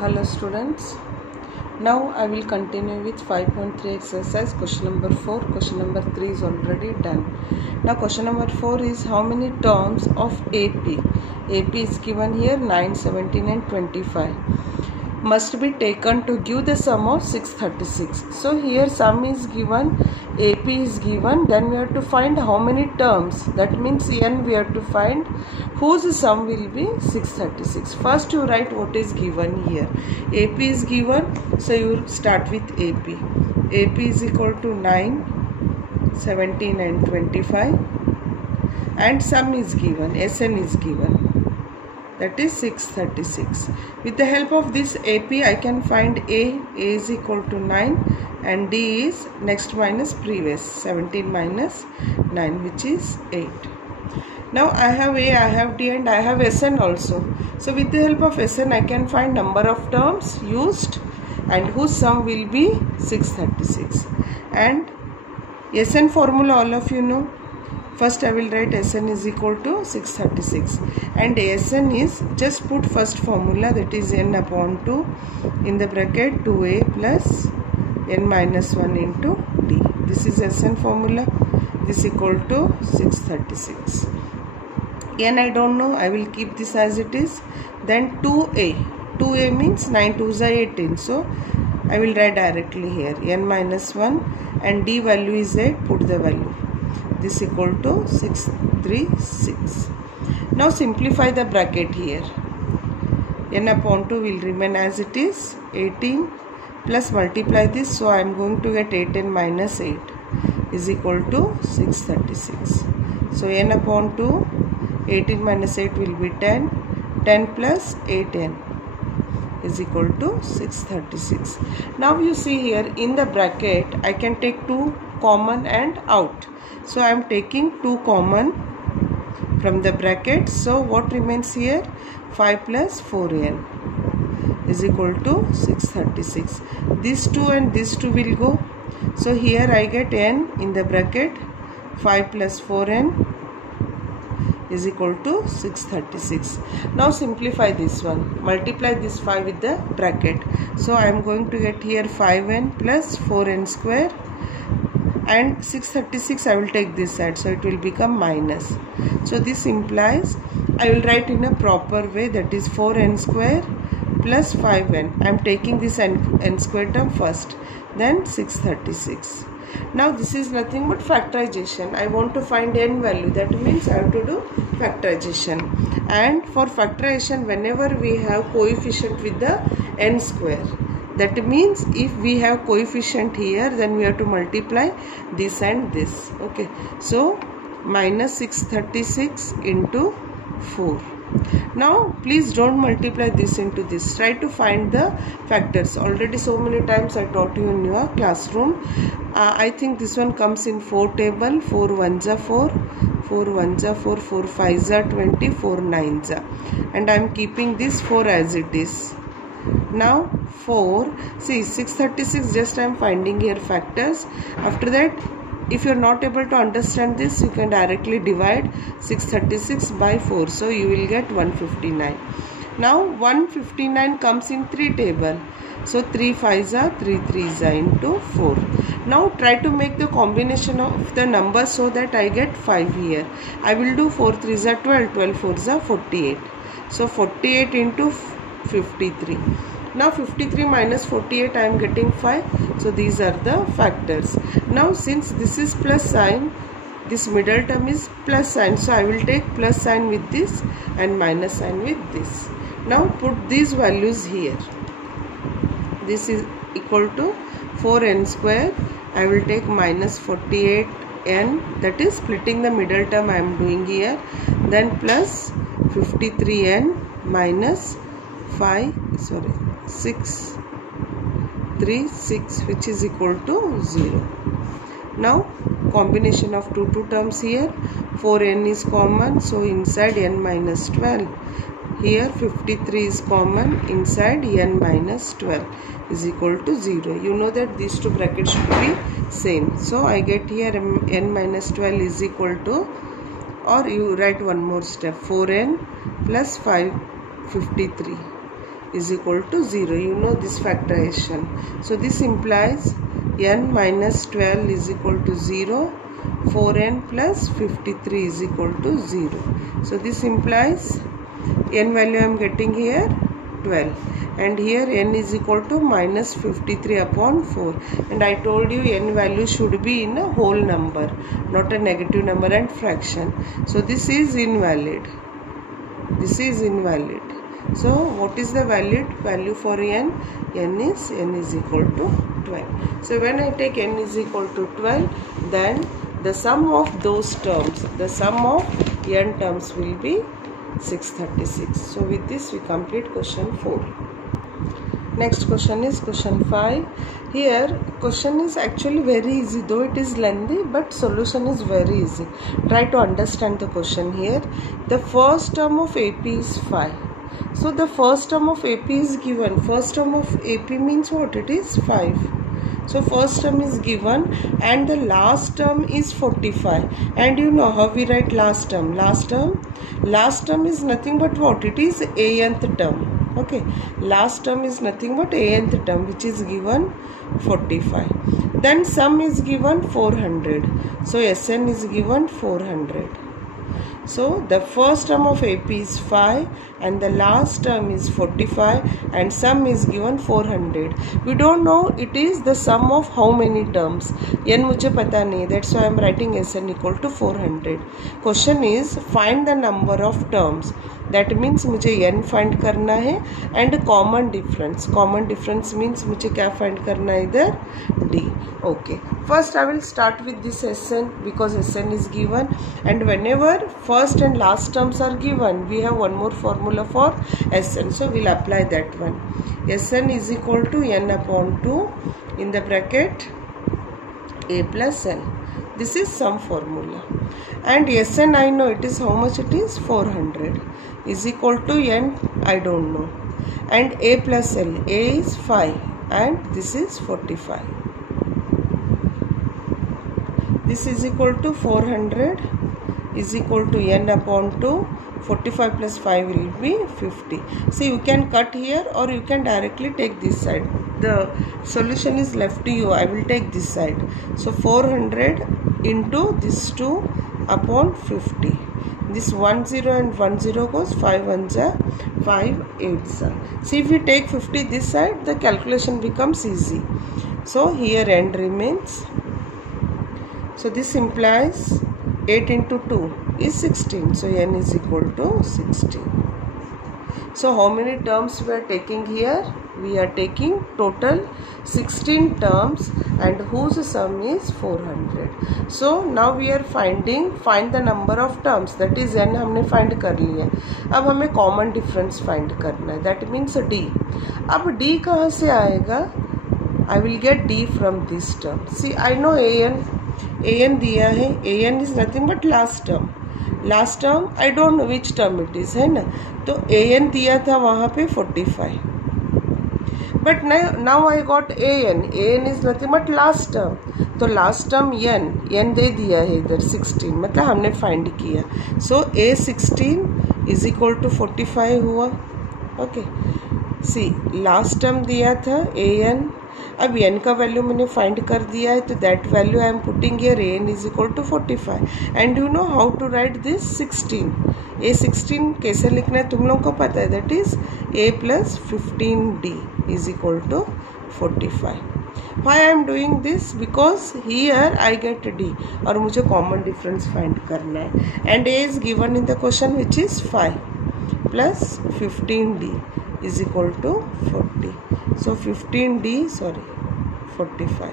Hello students, now I will continue with 5.3 exercise question number 4. Question number 3 is already done. Now question number 4 is how many terms of AP? AP is given here 9, 17 and 25 must be taken to give the sum of 636. So here sum is given, AP is given, then we have to find how many terms. That means n we have to find whose sum will be 636. First you write what is given here. AP is given, so you start with AP. AP is equal to 9, 17 and 25 and sum is given, Sn is given. That is 636. With the help of this AP, I can find A is equal to 9 and D is next minus previous, 17 minus 9, which is 8. Now I have A, I have D and I have Sn also. So with the help of Sn, I can find number of terms used and whose sum will be 636. And Sn formula all of you know. First I will write Sn is equal to 636 and Sn is, just put first formula, that is n upon 2 in the bracket 2a plus n minus 1 into d. This is Sn formula. This equal to 636. N I don't know, I will keep this as it is. Then 2a. 2a means 9 2s are 18. So I will write directly here n minus 1 and d value is 8, put the value. This equal to 636. Now simplify the bracket here. N upon 2 will remain as it is, 18 plus multiply this, so I am going to get 8n minus 8 is equal to 636. So n upon 2, 18 minus 8 will be 10, 10 plus 8n is equal to 636. Now you see here in the bracket I can take 2 common and out. So I am taking 2 common from the bracket. So what remains here? 5 plus 4n is equal to 636. This 2 and this 2 will go. So here I get n in the bracket, 5 plus 4n is equal to 636. Now simplify this one. Multiply this 5 with the bracket. So I am going to get here 5n plus 4n square. And 636 I will take this side, so it will become minus. So this implies I will write in a proper way, that is 4n square plus 5n. I am taking this n square term first, then 636. Now this is nothing but factorization. I want to find n value, that means I have to do factorization. And for factorization, whenever we have coefficient with the n square, that means if we have coefficient here, then we have to multiply this and this. Okay, so minus 636 into 4. Now please don't multiply this into this. Try to find the factors. Already so many times I taught you in your classroom. I think this one comes in 4 table. 4 1s are 4, 4 1s are 4, 4 5s are 20, 4 9s are. And I am keeping this 4 as it is. Now 4, see 636, just I am finding here factors. After that, if you are not able to understand this, you can directly divide 636 by 4. So you will get 159. Now 159 comes in 3 table. So 3 5s are 3 3s are into 4. Now try to make the combination of the numbers so that I get 5 here. I will do 4 3s are 12, 12 4s are 48. So 48 into 53. Now 53 minus 48 I am getting 5. So these are the factors. Now since this is plus sign, this middle term is plus sign. So I will take plus sign with this and minus sign with this. Now put these values here. This is equal to 4n square. I will take minus 48n, that is splitting the middle term I am doing here. Then plus 53n minus 6 3 6, which is equal to 0. Now combination of two terms here. 4n is common, so inside n minus 12. Here 53 is common, inside n minus 12 is equal to 0. You know that these two brackets should be same. So I get here n minus 12 is equal to, or you write one more step, 4n plus 53 is equal to 0. You know this factorization. So this implies n minus 12 is equal to 0. 4n plus 53 is equal to 0. So this implies n value I am getting here 12, and here n is equal to minus 53 upon 4, and I told you n value should be in a whole number, not a negative number and fraction. So this is invalid. This is invalid. So what is the valid value for n? N is equal to 12. So when I take n is equal to 12, then the sum of those terms, the sum of n terms will be 636. So with this we complete question 4. Next question is question 5. Here question is actually very easy, though it is lengthy, but solution is very easy. Try to understand the question here. The first term of AP is 5. So the first term of AP is given. First term of AP means what? It is 5. So first term is given and the last term is 45. And you know how we write last term. Last term is nothing but what? It is nth term. Okay. Last term is nothing but nth term, which is given 45. Then sum is given 400. So Sn is given 400. So the first term of AP is 5 and the last term is 45 and sum is given 400. We don't know it is the sum of how many terms. N मुझे पता नहीं. That's why I am writing Sn equal to 400. Question is find the number of terms. That means मुझे n find करना है and common difference. Common difference means मुझे क्या find करना है इधर? D. Okay. First I will start with this Sn because Sn is given, and whenever first and last terms are given, we have one more formula for Sn. So we'll apply that one. Sn is equal to n upon 2 in the bracket a plus l. This is some formula. And Sn I know it is how much it is? 400 is equal to n I don't know. And a plus l. A is 5 and this is 45. This is equal to 400 is equal to n upon 2. 45 plus 5 will be 50. See, you can cut here or you can directly take this side. The solution is left to you. I will take this side. So 400 into this 2 upon 50. This 10 and 10 goes 5 1s are 5 8s are. See, if you take 50 this side, the calculation becomes easy. So here n remains. So this implies 8 into 2 is 16. So n is equal to 16. So how many terms we are taking here? We are taking total 16 terms and whose sum is 400. So now we are find the number of terms, that is n हमने find कर लिया. अब हमें common difference find करना है, that means D. अब D कहाँ से आएगा? I will get D from this term. See, I know an दिया है. an is nothing but last term. Last term I don't know which term it is, है ना? तो an दिया था वहाँ पे 45. But now I got an is nothing but last term. तो last term n दे दिया है इधर 16, मतलब हमने find किया. So a16 is equal to 45 हुआ. Okay. See, last term दिया था an. अब n का वैल्यू मैंने फाइंड कर दिया है, तो that value I am putting here an is equal to 45. And you know how to write this 16. a16 कैसे लिखना है तुम लोगों को पता है, that is a plus 15d is equal to 45. Why I am doing this? Because here I get d और मुझे कॉमन डिफरेंस फाइंड करना है. And a is given in the question which is 5 plus 15d is equal to 40. So 15d, sorry, 45.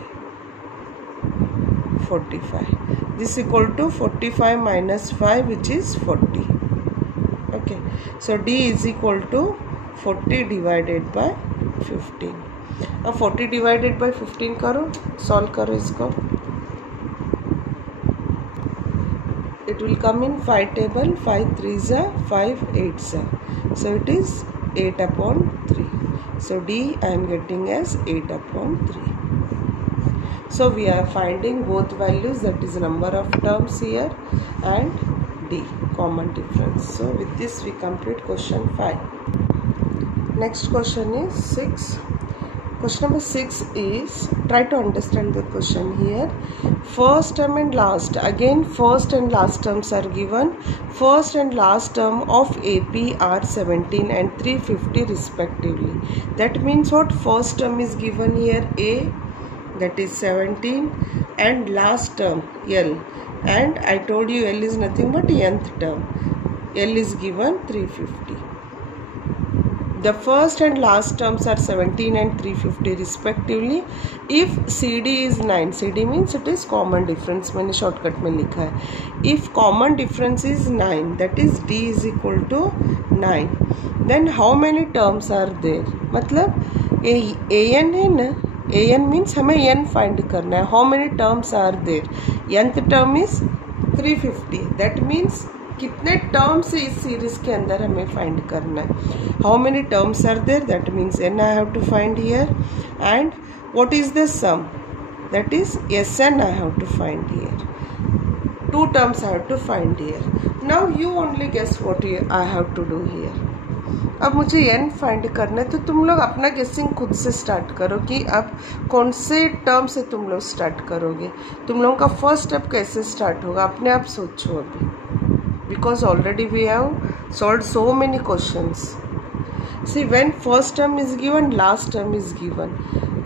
This equal to 45 minus 5, which is 40. Okay. So d is equal to 40 divided by 15. अब 40 divided by 15 करो, solve करो इसको. It will come in 5 table. 5 3s are 5 8s are. So it is 8 upon 3. So D I am getting as 8 upon 3. So we are finding both values, that is number of terms here and D, common difference. So with this we complete question 5. Next question is 6. Question number 6 is, try to understand the question here. First term and last, again first and last terms are given. First and last term of AP are 17 and 350 respectively. That means what? First term is given here A, that is 17, and last term L, and I told you L is nothing but nth term. L is given 350. The first and last terms are 17 and 350 respectively. If CD is 9, CD means it is common difference, मैंने shortcut में लिखा है. If common difference is 9, that is D is equal to 9, then how many terms are there? मतलब AN है ना, AN means हमें N find करना है. How many terms are there? Nth term is 350. That means कितने terms इस series के अंदर हमें फाइंड करना है. How many terms are there? That means n I have to find here. And what is the sum? That is S n I have to find here. 2 terms I have to find here. Now you only guess what I have to do here. अब मुझे n find करना है, तो तुम लोग अपना गेसिंग खुद से स्टार्ट करो कि अब कौन से टर्म से तुम लोग स्टार्ट करोगे. तुम लोगों का फर्स्ट स्टेप कैसे स्टार्ट होगा अपने आप सोचो अभी, because already we have solved so many questions. See, when first term is given, last term is given,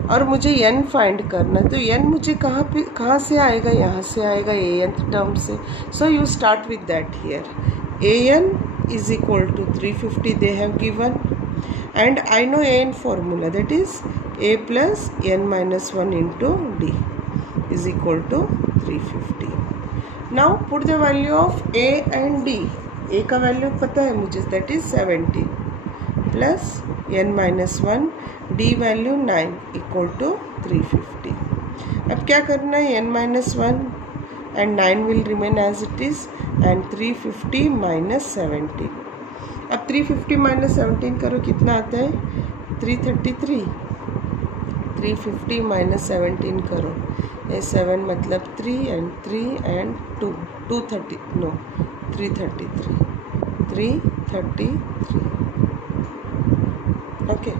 और मुझे n फाइंड करना है, तो n मुझे कहाँ से आएगा? यहाँ से आएगा, anth term से. So you start with that here. an is equal to 350 they have given, and I know an formula, that is a plus n minus 1 into d is equal to 350. Now put the value of A and D. A का value पता है मुझे, that is 17 plus n minus 1, D value 9 equal to 350. अब क्या करना है? n minus 1 and 9 will remain as it is, and 350 minus 17. अब 350 minus 17 करो, कितना आता है? 333. 350 minus 17 करो, 7 मतलब 3 and 3 and 2, 230, no, 333, 333. Okay.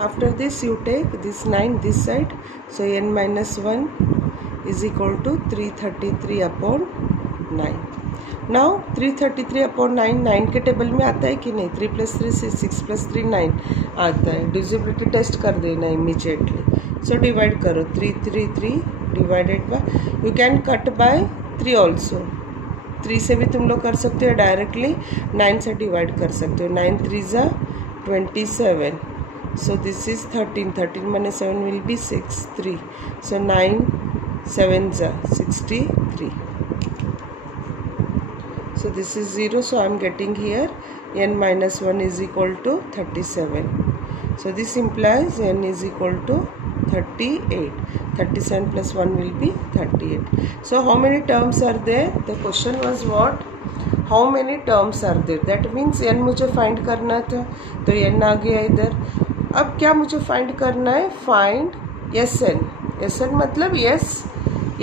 After this you take this 9 this side, so n minus 1 is equal to 333 upon 9. Now 333 upon 9, 9 के table में आता है कि नहीं? 3 plus 3 6 plus 3 9 आता है. डिविजिबिलिटी टेस्ट कर देना इमीडिएटली. सो डिवाइड करो, 333 divided by, you can cut by 3 also. 3 से भी तुम लोग कर सकते हो डायरेक्टली, 9 से डिवाइड कर सकते हो. 9 3 ज़ा 27, so this is 13. 13 minus 7 will be 6, 3. सो 9 7 ज़ा 63. So this is 0, so I am getting here n minus 1 is equal to 37. So this implies n is equal to 38. 37 plus 1 will be 38. So how many terms are there? The question was what? How many terms are there? That means n मुझे find करना था, तो n आ गया इधर. अब क्या मुझे find करना है? Find Sn. Sn मतलब yes,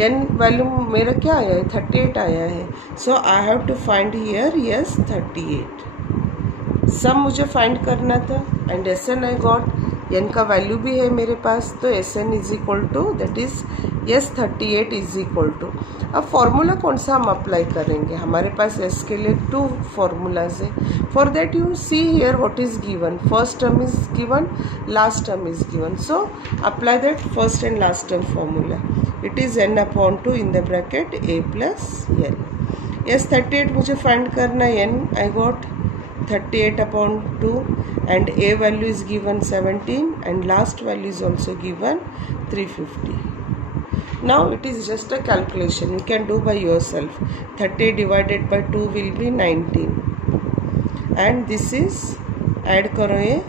n वैल्यू मेरा क्या आया है? 38 आया है. So I have to find here yes 38. Sum मुझे फाइंड करना था, and Sn I got. n का वैल्यू भी है मेरे पास, तो Sn is equal to, that is yes 38 is equal to. अब फॉर्मूला कौन सा हम अप्लाई करेंगे? हमारे पास s के लिए 2 फॉर्मूलाज है. For that you see here what is given. First term is given, last term is given, so apply that first and last term formula. It is n upon 2 in the bracket a plus l. yes 38 मुझे find करना है. n I got 38 upon 2, and a value is given 17, and last value is also given 350. Now it is just a calculation, you can do by yourself. 30 divided by 2 will be 19, and this is, add karo ye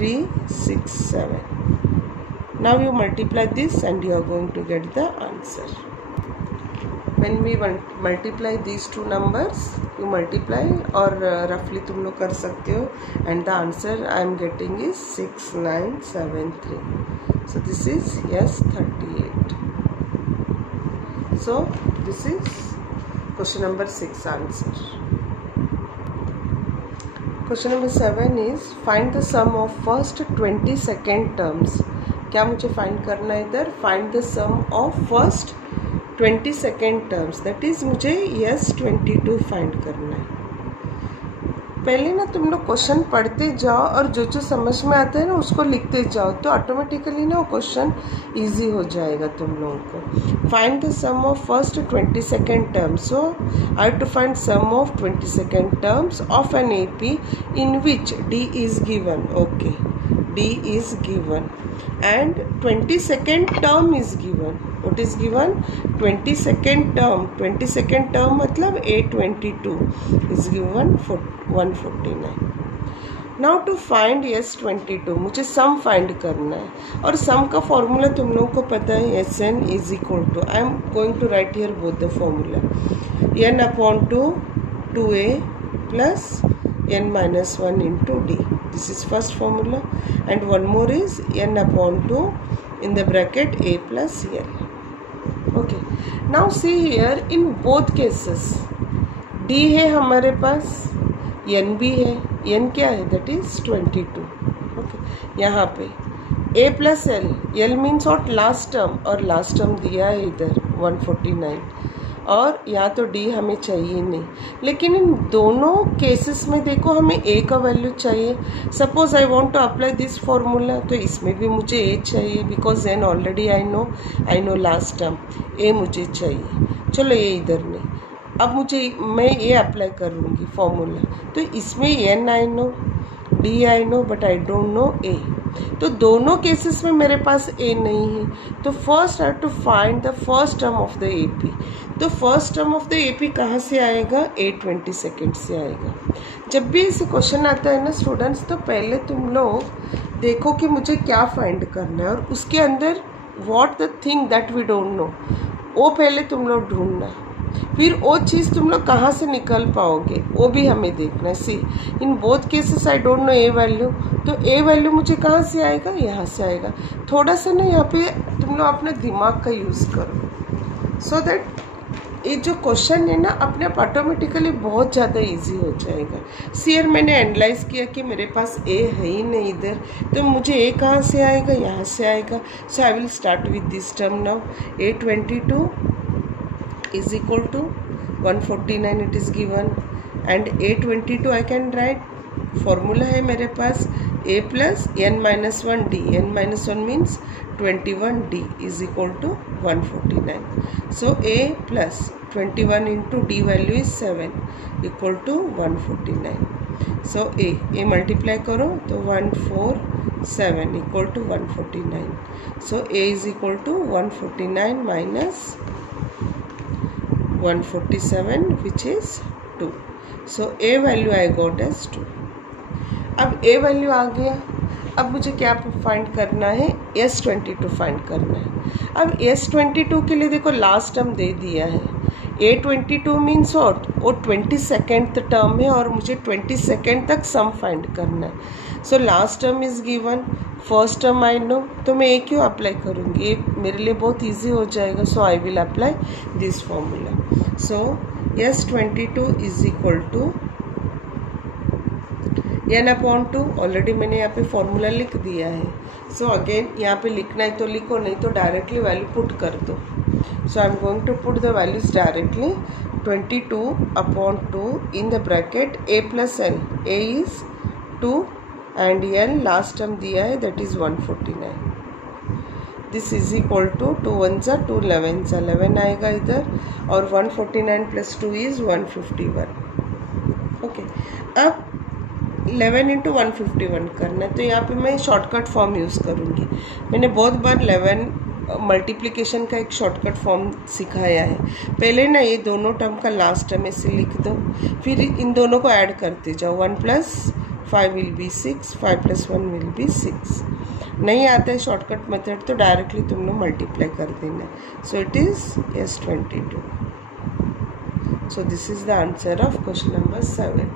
3 6 7. Now you multiply this and you are going to get the answer. When we multiply these two numbers, you multiply or roughly तुम लोग कर सकते हो, and the answer I am getting is 6973. So this is yes 38. So this is question number 6 answer. Question number 7 is find the sum of first 20 second terms. क्या मुझे find करना है इधर? Find the sum of first 20 second terms, that is मुझे S22 find करना है। पहले ना तुम लोग क्वेश्चन पढ़ते जाओ और जो जो समझ में आता है ना उसको लिखते जाओ, तो ऑटोमेटिकली ना वो क्वेश्चन इजी हो जाएगा तुम लोगों को। Find the sum of first 20 second terms. So I have to find sum of 20 second terms of an AP in which D is given. Okay, D is given and 20 second term is given. What is given? 20 second term. 20 second term मतलब A22 is given 149. Now to find S22 मुझे sum find करना है और सम का formula तुम लोगों को पता है Sn is equal to, I am going to write here both the formula, n upon 2a plus n minus 1 into D. This is first formula, and one more is n upon 2 in the bracket a plus l. Okay, now see here in both cases D है हमारे पास, n भी है, n क्या है? that is 22. Okay, यहाँ पे a plus l, l means what? Last term, और last term दिया है इधर 149, और यहाँ तो D हमें चाहिए नहीं। लेकिन इन दोनों केसेस में देखो हमें A का वैल्यू चाहिए। Suppose I want to apply this formula, तो इसमें भी मुझे A चाहिए because n already I know last term, A मुझे चाहिए। चलो ये इधर नहीं, अब मैं ये अप्लाई करूँगी फॉर्मूला, तो इसमें n I know, D I know, but I don't know A। तो दोनों केसेस में मेरे पास A नहीं है, तो first I have to find the first term of the AP। तो first term of the AP कहाँ से आएगा? A20 सेकेंड से आएगा। जब भी ऐसे क्वेश्चन आता है ना स्टूडेंट्स, तो पहले तुम लोग देखो कि मुझे क्या फाइंड करना है, और उसके अंदर what the thing that we don't know, वो पहले तुम लोग ढूंढना, फिर वो चीज़ तुम लोग कहाँ से निकल पाओगे वो भी हमें देखना है। See in both cases I don't know A value, तो A वैल्यू मुझे कहाँ से आएगा? यहाँ से आएगा। थोड़ा सा ना यहाँ पे तुम लोग अपना दिमाग का यूज़ करो, सो दैट ये जो क्वेश्चन है ना अपने आप ऑटोमेटिकली बहुत ज़्यादा इजी हो जाएगा। सीयर मैंने एनालाइज किया कि मेरे पास A है ही नहीं इधर, तो मुझे A कहाँ से आएगा? यहाँ से आएगा। So I will start with this term now. A22 is equal to 149 it is given, and A22 I can write, formula है मेरे पास A plus n minus 1 D, n minus 1 means 21 D is equal to 149. So A plus 21 into D value is 7 equal to 149. So A multiply करो तो 147 equal to 149. So A is equal to 149 minus 147 which is 2. So A value I got as 2. अब A value आ गया, अब मुझे क्या find करना है? S22 find करना है। अब S22 के लिए देखो लास्ट टर्म दे दिया है, A22 मीन्स व्हाट? वो 20 सेकेंड टर्म है और मुझे 20 सेकेंड तक सम फाइंड करना है। So last term is given, first term I know, तो मैं क्यों अप्लाई करूँगी? ये मेरे लिए बहुत ईजी हो जाएगा। So I will apply this formula. So S22 is equal to n upon 2, already मैंने यहाँ पे फॉर्मूला लिख दिया है। सो अगेन यहाँ पे लिखना है तो लिखो, नहीं तो डायरेक्टली वैल्यू पुट कर दो। So I am going to put the values directly. 22 upon 2 in the bracket A plus L, A is 2 and L last term दिया है that is 149। This is equal to 2 1 जा 2 11 जा 11 आएगा इधर, और 149 plus 2 is 151। Okay, अब 11 into 151 करना है, तो यहाँ पे मैं शॉर्टकट फॉर्म यूज़ करूँगी। मैंने बहुत बार 11 मल्टीप्लिकेशन का एक शॉर्टकट फॉर्म सिखाया है। पहले ना ये दोनों टर्म का लास्ट टर्म ऐसे लिख दो, फिर इन दोनों को ऐड करते जाओ। 1 plus 5 will be 6, 5 plus 1 will be 6। नहीं आता है शॉर्टकट मेथड तो डायरेक्टली तुम लोग मल्टीप्लाई कर देना। So it is S22। So this is the answer of question number 7.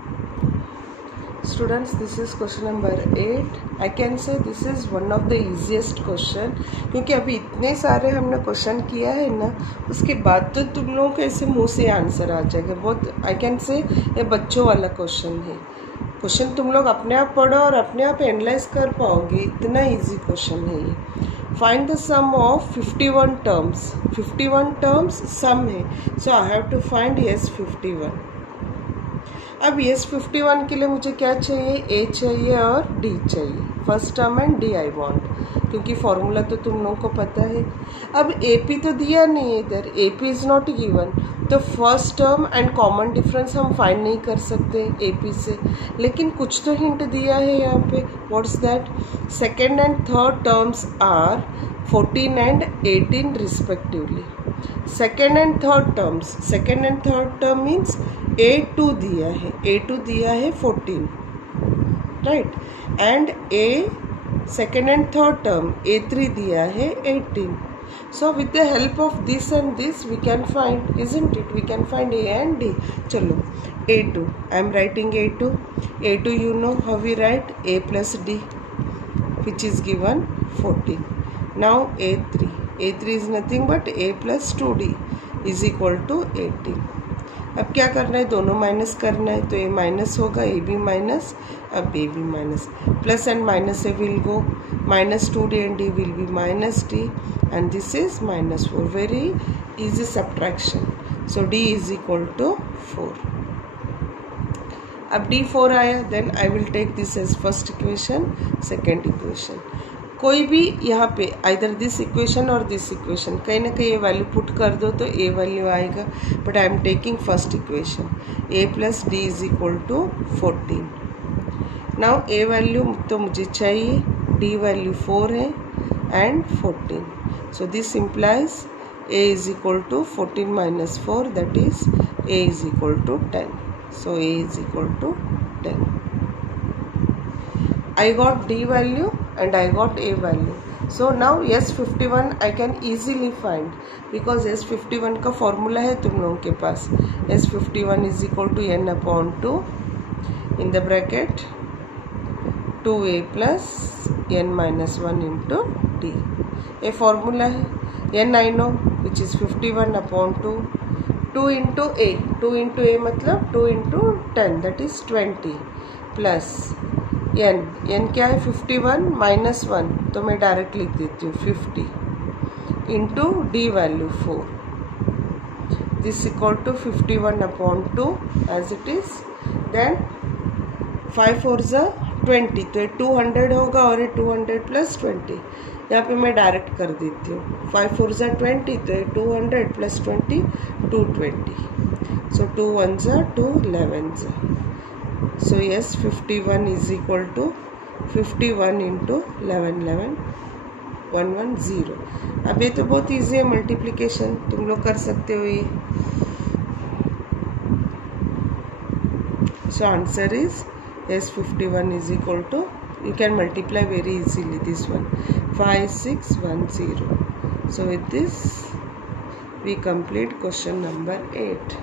Students, this is question number 8. I can say this is one of the easiest question, क्योंकि अभी इतने सारे हमने क्वेश्चन किया है ना, उसके बाद तो तुम लोगों को ऐसे मुंह से आंसर आ जाएगा। बहुत आई कैन से ये बच्चों वाला क्वेश्चन है। क्वेश्चन तुम लोग अपने आप पढ़ो और अपने आप एनालाइज कर पाओगे, इतना इजी क्वेश्चन है ये। Find the sum of 51 terms. 51 terms sum है, so I have to find S 51। अब यस 51 के लिए मुझे क्या चाहिए, ए चाहिए और डी चाहिए, first term and D I want, क्योंकि फॉर्मूला तो तुम लोगों को पता है। अब ए पी तो दिया नहीं है इधर, A P is not given, तो first term and common difference हम फाइंड नहीं कर सकते ए पी से, लेकिन कुछ तो हिंट दिया है यहाँ पे। What's that, second and third terms are 14 and 18 respectively. Second and third terms, second and third term means A2 दिया है, A2 दिया है 14, right, and a second and third term A3 दिया है 18. So with the help of this and this we can find, isn't it? We can find A and D. चलो A2, I am writing A2. A2 you know how we write, A plus D, which is given 14. Now A3, A3 is nothing but A plus 2D is equal to 18. अब क्या करना है, दोनों minus करना है, तो ए minus होगा, ए b minus, अब a b minus, plus and minus a will go, minus 2d and d will be minus d, and this is -4. Very easy subtraction. So d is equal to 4. अब D4 आया, then I will take this as first equation, second equation, कोई भी यहाँ पे either this equation और this equation, कहीं ना कहीं ये वैल्यू पुट कर दो तो ए वैल्यू आएगा, but I am taking first equation, a plus d is equal to 14. Now a value तो मुझे चाहिए, डी वैल्यू 4 है and 14, so this implies a is equal to 14 minus 4, that is a is equal to 10. So a is equal to 10. I got D value and I got A value. So now S51 I can easily find, because S51 का formula है तुम लोगों के पास, S51 is equal to n upon 2 in the bracket 2A plus n minus 1 into D. ये formula है, n I know which is 51 upon 2, 2 into A, 2 into A मतलब 2 into 10 that is 20 plus n, n क्या है 51 minus 1, तो मैं direct लिख देती हूँ 50 into d value 4, this equal to 51 upon 2 as it is, then 5 4 20, तो ये 200 होगा और ये 200 प्लस 20, यहाँ पे मैं डायरेक्ट कर देती हूँ, 5 4 20, तो ये 200 plus 20 220, so 2 1 2 11. So yes, 51 is equal to 51 into 11 11 110. अब ये तो बहुत ईजी है, मल्टीप्लिकेशन तुम लोग कर सकते हो ये. So answer is yes, 51 is equal to, you can multiply very easily this one, 5610. So with this we complete question number 8.